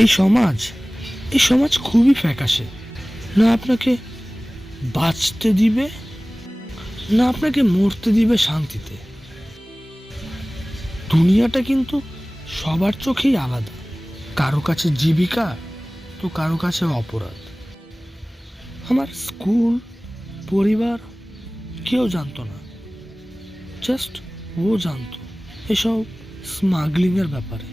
এই সমাজ এই সমাজ খুবই ফ্যাকাশে। না আপনাকে বাঁচতে দিবে, না আপনাকে মরতে দিবে শান্তিতে। দুনিয়াটা কিন্তু সবার চোখেই আলাদা। কারো কাছে জীবিকা তো কারো কাছে অপরাধ। আমার স্কুল, পরিবার কেউ জানতো না, জাস্ট ও জানতো এসব স্মাগলিংয়ের ব্যাপারে।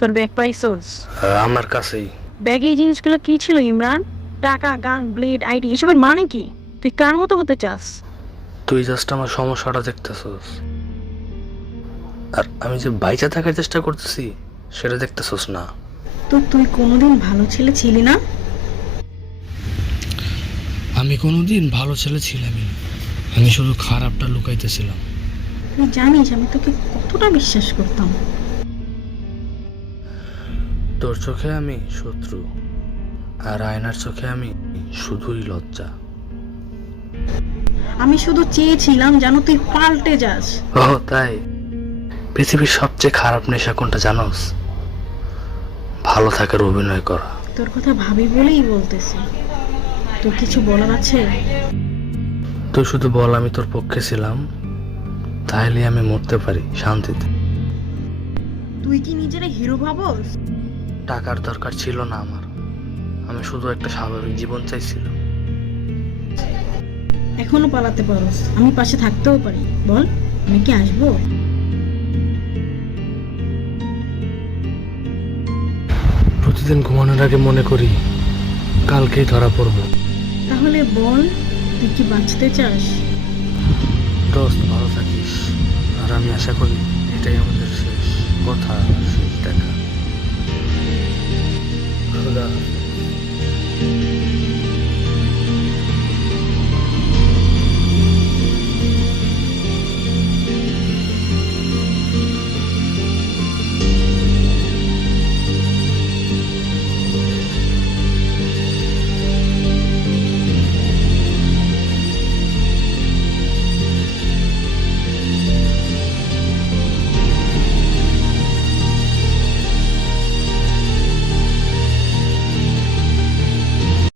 তোর ব্যাগ পাইছোস? আমার কাছেই। ব্যাগে এই জিনিসগুলো কি ছিল ইমরান? টাকা, গান, ব্লেড, আইডি, এসবের মানে কি? তুই কার মতো হতে চাস? তুই জাস্ট আমার সমস্যাটা দেখতেছস, আর আমি যে বাইচা থাকার চেষ্টা করতেছি সেটা দেখতেছস না। তো তুই কোনোদিন ভালো ছেলে ছিলি না? আমি কোনোদিন ভালো ছেলে ছিলামই না, আমি শুধু খারাপটা লুকাইতেছিলাম। তুই জানিস আমি তোকে কতটা বিশ্বাস করতাম। তোর চোখে আমি শত্রু, আর আয়নার চোখে আমি শুধুই লজ্জা। আমি শুধু চেয়েছিলাম যেন তুই পাল্টে যাস। ও তাই? পৃথিবীর সবচেয়ে খারাপ নেশা কোনটা জানোস? ভালো থাকার অভিনয় করা। তোর কথা ভাবি বলেই বলতেছি। তোর কিছু বলার আছে? তুই শুধু বল আমি তোর পক্ষে ছিলাম, তাহলে আমি মরতে পারি শান্তিতে। তুই কি নিজের হিরো ভাবস? টাকার দরকার ছিল না আমার, আমি শুধু একটা স্বাভাবিক জীবন চাইছিলাম। এখনো পালাতে পারোস, আমি পাশে থাকতেও পারি। বল, আমি কি আসবো? প্রতিদিন ঘুমানোর আগে মনে করি কালকেই ধরা পড়বো। তাহলে বল, তুই কি বাঁচতে চাস? দোস্ত ভালো থাকিস, আর আমি আশা করি এটাই আমাদের শেষ কথা, শেষ দেখা। খোদা হাফেজ।